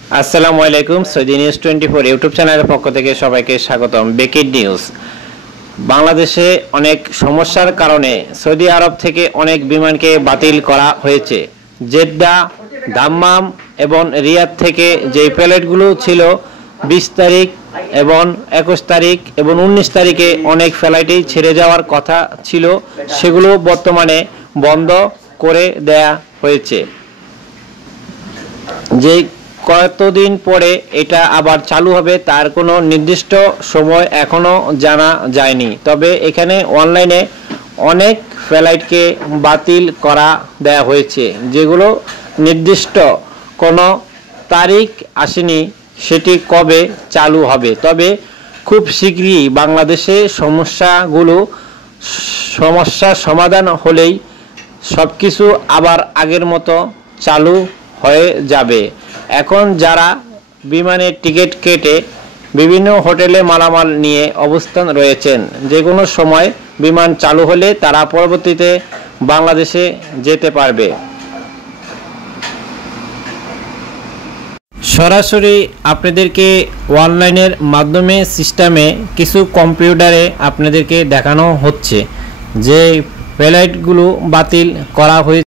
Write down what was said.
আসসালামু আলাইকুম। Saudi news 24 YouTube চ্যানেলের পক্ষ থেকে সবাইকে স্বাগতম। Breaking news. বাংলাদেশে অনেক সমস্যার কারণে সৌদি আরব থেকে অনেক বিমানকে বাতিল করা হয়েছে। জেদ্দা, দাম্মাম এবং রিয়াদ থেকে যে ফ্লাইটগুলো ছিল 20 তারিখ এবং 21 তারিখ এবং 19 তারিখে অনেক ফ্লাইটেই ছেড়ে যাওয়ার কথা ছিল, সেগুলো বর্তমানে বন্ধ করে দেয়া হয়েছে। যে কতদিন পরে এটা আবার চালু হবে তার কোনো নির্দিষ্ট সময় এখনো জানা যায়নি। তবে এখানে অনলাইনে অনেক ফ্লাইটকে বাতিল করা দেয়া হয়েছে, যেগুলো নির্দিষ্ট কোনো তারিখ আসেনি সেটি কবে চালু হবে। তবে খুব শীঘ্রই বাংলাদেশে সমস্যা সমাধান হলেই সব কিছু আবার আগের মতো চালু হয়ে যাবে। এখন যারা বিমানের টিকিট কেটে বিভিন্ন হোটেলে মালামাল নিয়ে অবস্থান রয়েছেন, যে কোনো সময় বিমান চালু হলে তারা পরবর্তীতে বাংলাদেশে যেতে পারবে। সরাসরি আপনাদেরকে অনলাইনের মাধ্যমে সিস্টেমে কিছু কম্পিউটারে আপনাদেরকে দেখানো হচ্ছে যে ফ্লাইটগুলো বাতিল করা হয়েছে।